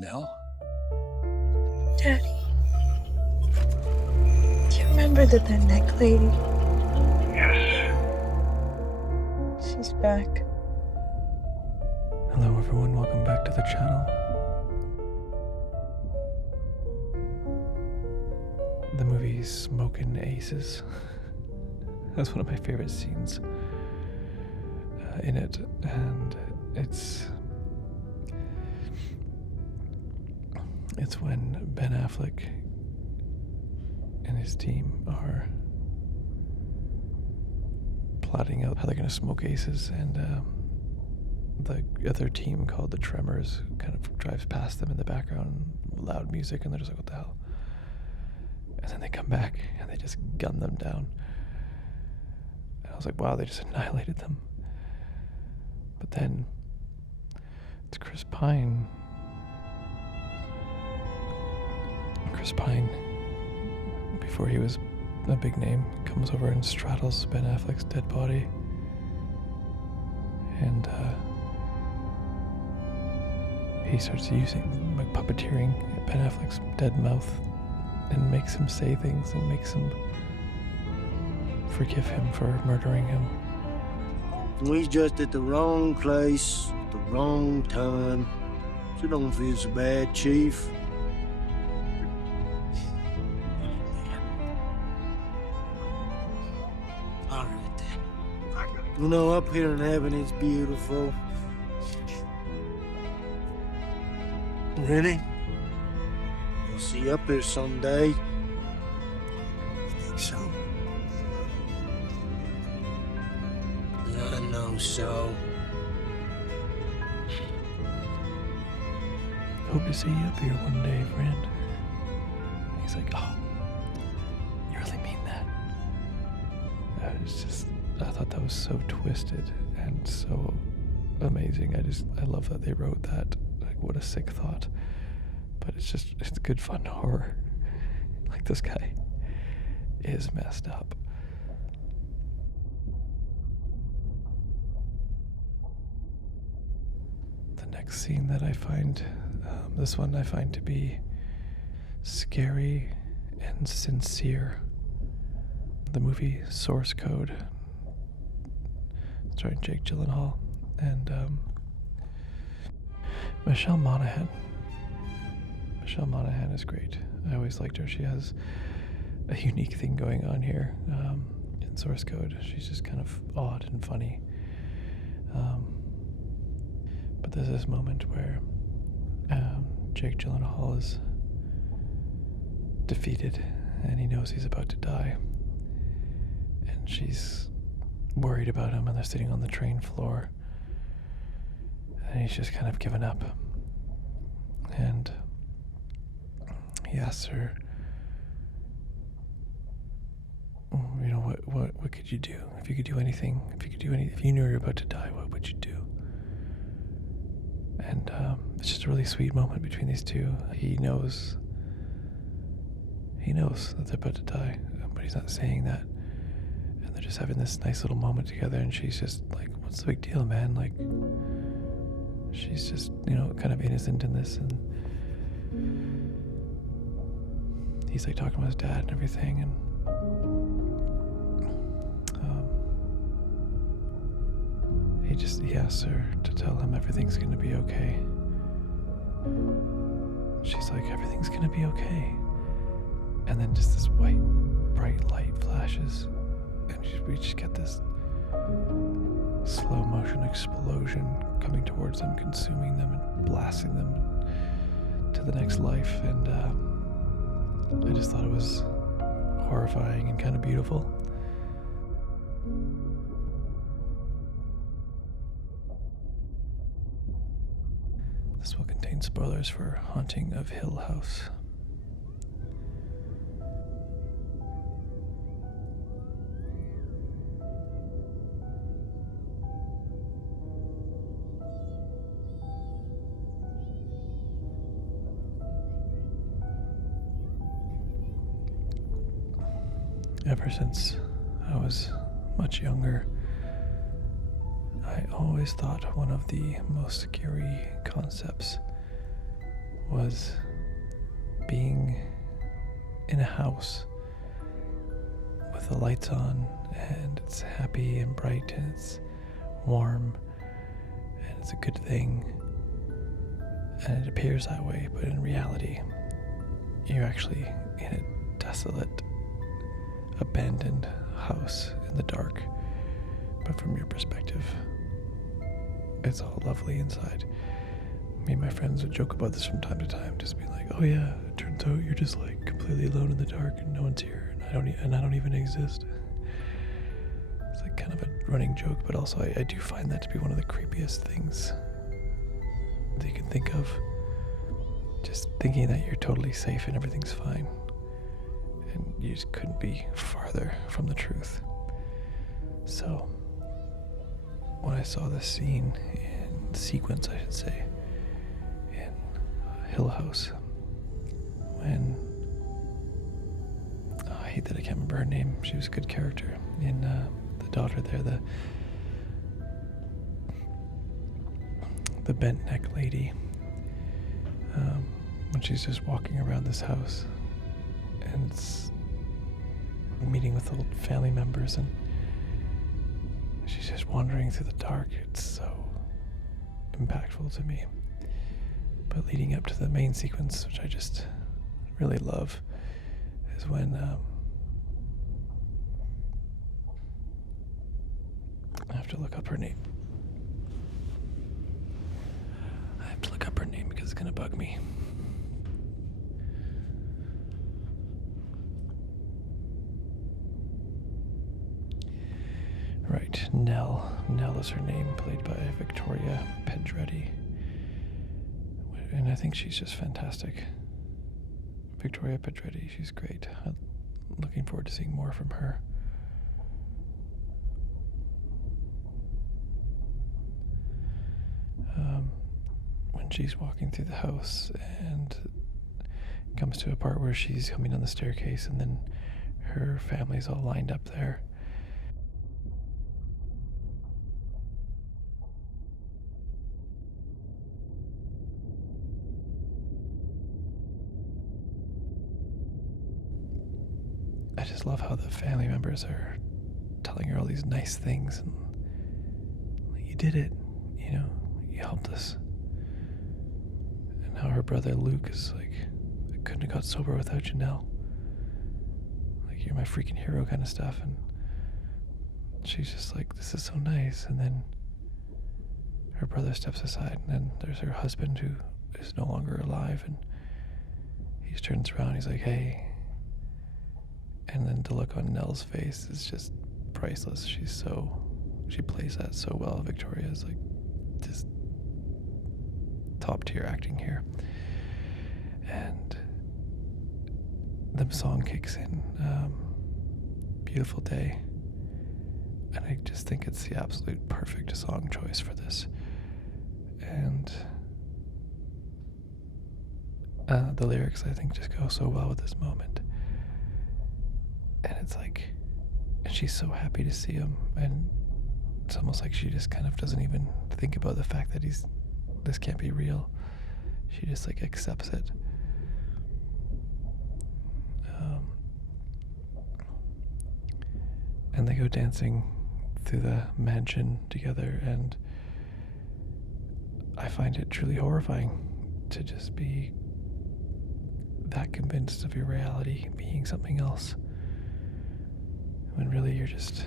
Nell? Daddy, do you remember that neck lady? Yes. She's back. Hello everyone, welcome back to the channel. The movie Smokin' Aces has one of my favorite scenes in it, and it's when Ben Affleck and his team are plotting out how they're going to smoke aces, and the other team called the Tremors kind of drives past them in the background, loud music, and they're just like, what the hell? And then they come back and they just gun them down. And I was like, wow, they just annihilated them. But then it's Chris Pine. Chris Pine, before he was a big name, comes over and straddles Ben Affleck's dead body. And he starts using, like, puppeteering Ben Affleck's dead mouth and makes him say things and makes him forgive him for murdering him. We just at the wrong place, at the wrong time. So don't feel so bad, Chief. All right then. You know, up here in heaven it's beautiful. Really? You'll see up here someday. You think so? I know so. Hope to see you up here one day, friend. He's like, oh, you really mean that? I thought that was so twisted and so amazing. I love that they wrote that. Like, what a sick thought. But it's good fun horror. Like, this guy is messed up. The next scene that I find, this one I find to be scary and sincere. The movie Source Code, starring Jake Gyllenhaal and Michelle Monaghan. Michelle Monaghan is great. I always liked her. She has a unique thing going on here in Source Code. She's just kind of odd and funny. But there's this moment where Jake Gyllenhaal is defeated and he knows he's about to die. And she's worried about him, and they're sitting on the train floor. And he's just kind of given up. And he asks her, you know, what could you do? If you could do anything, if you knew you were about to die, what would you do? And it's just a really sweet moment between these two. He knows that they're about to die, but he's not saying that. And they're just having this nice little moment together, and she's just like, what's the big deal, man? Like, she's just, you know, kind of innocent in this, and he's like talking about his dad and everything, and he asks her to tell him everything's gonna be okay. She's like, everything's gonna be okay. And then just this white, bright light flashes, and we just get this slow motion explosion coming towards them, consuming them and blasting them to the next life. And I just thought it was horrifying and kind of beautiful. This will contain spoilers for Haunting of Hill House. Ever since I was much younger, I always thought one of the most scary concepts was being in a house with the lights on, and it's happy and bright and it's warm and it's a good thing, and it appears that way, but in reality you're actually in a desolate, abandoned house in the dark. But from your perspective, it's all lovely inside. Me and my friends would joke about this from time to time, just be like, oh yeah, it turns out you're just like completely alone in the dark and no one's here, and I don't even exist. It's like kind of a running joke, but also I do find that to be one of the creepiest things that you can think of. Just thinking that you're totally safe and everything's fine, and you just couldn't be farther from the truth. So when I saw this sequence, I should say, in Hill House, when I hate that I can't remember her name. She was a good character in the daughter there, the bent neck lady. When she's just walking around this house and it's meeting with old family members, and she's just wandering through the dark. It's so impactful to me. But leading up to the main sequence, which I just really love, is when I have to look up her name. I have to look up her name because it's gonna bug me. Right, Nell. Nell is her name, played by Victoria Pedretti. And I think she's just fantastic. Victoria Pedretti, she's great. I'm looking forward to seeing more from her. When she's walking through the house and comes to a part where she's coming down the staircase, and then her family's all lined up there. I just love how the family members are telling her all these nice things, and like, you did it, you know, you helped us. And how her brother Luke is like, I couldn't have got sober without you, Nell. Like, you're my freaking hero kind of stuff. And she's just like, this is so nice. And then her brother steps aside, and then there's her husband who is no longer alive, and he just turns around, he's like, hey. And then the look on Nell's face is just priceless. She plays that so well. Victoria is like just top tier acting here. And the song kicks in, Beautiful Day. And I just think it's the absolute perfect song choice for this. And the lyrics, I think, just go so well with this moment. And it's like, and she's so happy to see him, and it's almost like she just kind of doesn't even think about the fact that this can't be real. She just like accepts it. And they go dancing through the mansion together, and I find it truly horrifying to just be that convinced of your reality being something else, when really you're just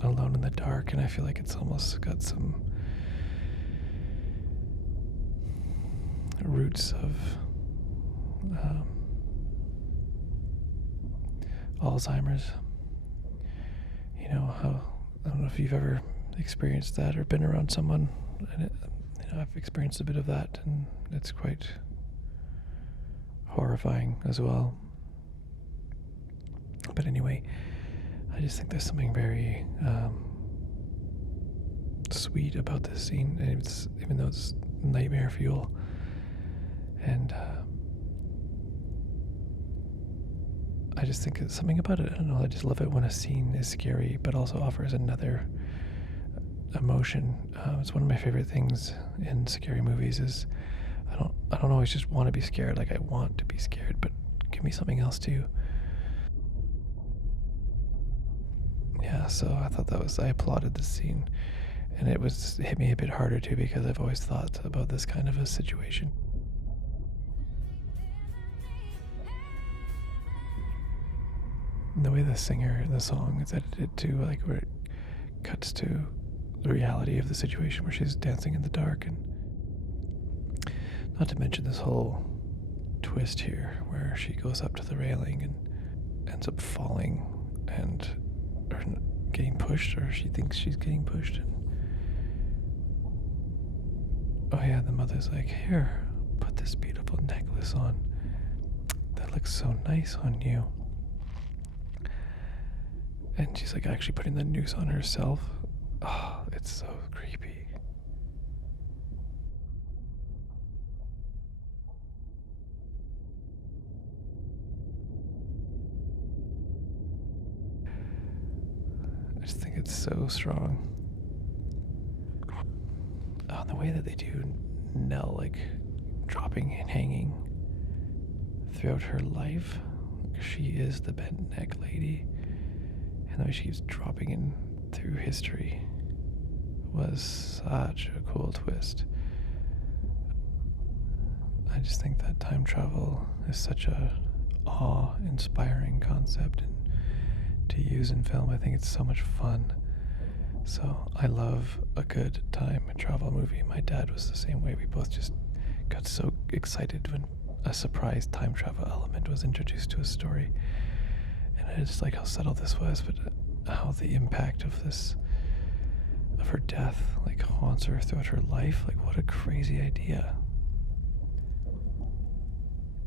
alone in the dark. And I feel like it's almost got some roots of Alzheimer's. You know, how, I don't know if you've ever experienced that or been around someone, and I've experienced a bit of that, and it's quite horrifying as well. But anyway, I just think there's something very sweet about this scene, and it's, even though it's nightmare fuel. And I just think it's something about it. I don't know, I just love it when a scene is scary but also offers another emotion. It's one of my favorite things in scary movies is I don't always just want to be scared. Like, I want to be scared, but give me something else too. Yeah, so I applauded this scene, and it hit me a bit harder too because I've always thought about this kind of a situation. And the way the song is edited too, like where it cuts to the reality of the situation where she's dancing in the dark, and not to mention this whole twist here where she goes up to the railing and ends up falling and or getting pushed, or she thinks she's getting pushed. And oh yeah, the mother's like, "Here, put this beautiful necklace on. That looks so nice on you." And she's like actually putting the noose on herself. Oh, it's so creepy. I just think it's so strong. Oh, the way that they do Nell, like dropping and hanging throughout her life. She is the bent neck lady. And the way she keeps dropping in through history was such a cool twist. I just think that time travel is such a awe-inspiring concept, and to use in film, I think it's so much fun. So I love a good time travel movie. My dad was the same way. We both just got so excited when a surprise time travel element was introduced to a story. And I just like how subtle this was, but how the impact of her death, like, haunts her throughout her life. Like, what a crazy idea.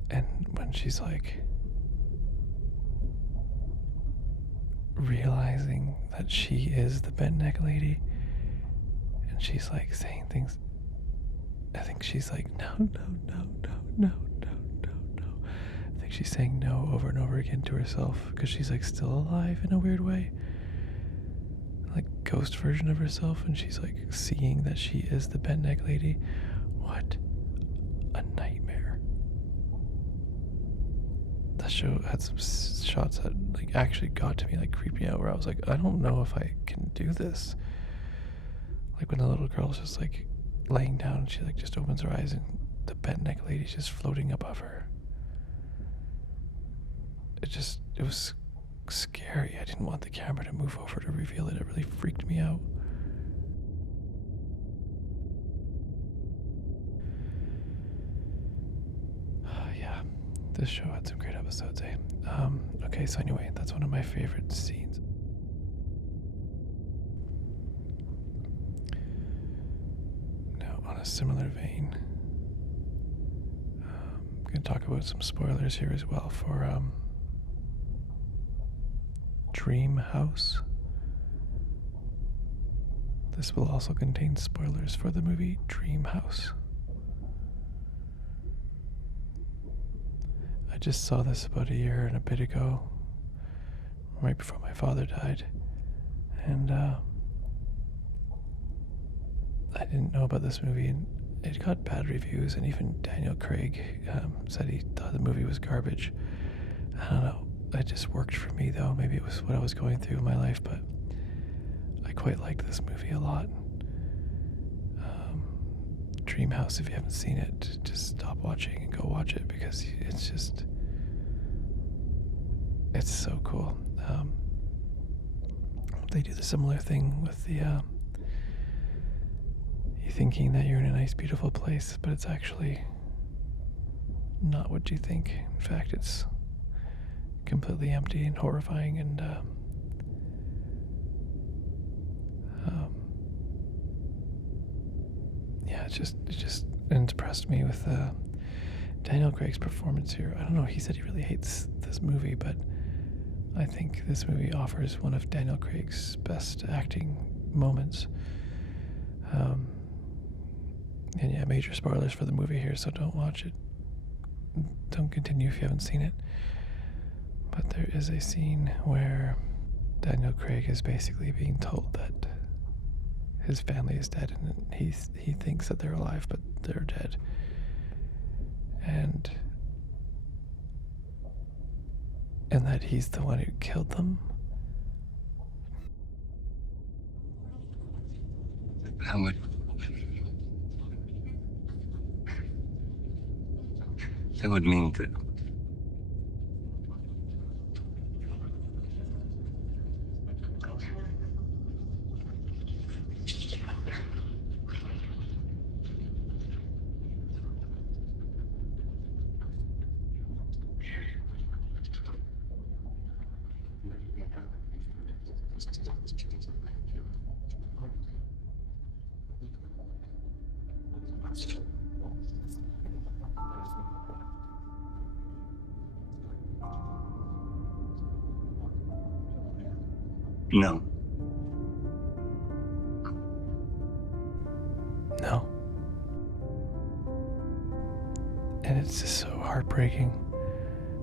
And when she's like realizing that she is the bent neck lady, and she's like saying things, I think she's like, no, no, no, no, no, no, no, no. I think she's saying no over and over again to herself because she's like still alive in a weird way, like ghost version of herself, and she's like seeing that she is the bent neck lady. What a nightmare. That show had some shots that like actually got to me, like creeped me out, where I was like, I don't know if I can do this. Like when the little girl's just like laying down and she like just opens her eyes and the bent neck lady's just floating above her. It was scary. I didn't want the camera to move over to reveal it. It really freaked me out. Yeah, this show had some great episodes, eh? Okay, so anyway, that's one of my favorite scenes. Now, on a similar vein, I'm going to talk about some spoilers here as well for Dream House. This will also contain spoilers for the movie Dream House. I just saw this about a year and a bit ago, right before my father died, and I didn't know about this movie, and it got bad reviews, and even Daniel Craig said he thought the movie was garbage. I don't know, it just worked for me though. Maybe it was what I was going through in my life, but I quite liked this movie a lot. Dream House, if you haven't seen it, just stop watching and go watch it, because it's so cool. They do the similar thing with the you thinking that you're in a nice beautiful place, but it's actually not what you think. In fact, it's completely empty and horrifying, and yeah, it just impressed me with Daniel Craig's performance here. I don't know, he said he really hates this movie, but I think this movie offers one of Daniel Craig's best acting moments. And yeah, major spoilers for the movie here, so don't watch it. Don't continue if you haven't seen it. But there is a scene where Daniel Craig is basically being told that his family is dead, and he thinks that they're alive, but they're dead. and that he's the one who killed them? That would. That would mean that. No. No. And it's just so heartbreaking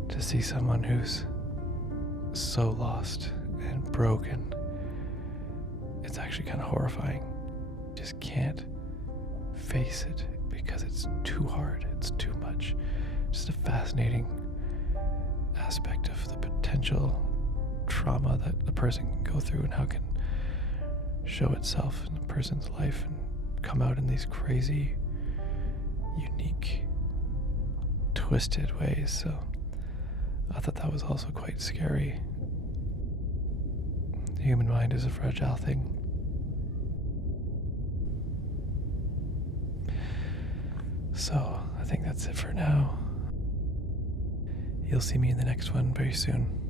to see someone who's so lost and broken. It's actually kind of horrifying. Just can't face it because it's too hard, it's too much. Just a fascinating aspect of the potential trauma that a person can go through and how it can show itself in a person's life and come out in these crazy, unique, twisted ways. So I thought that was also quite scary. The human mind is a fragile thing. So I think that's it for now. You'll see me in the next one very soon.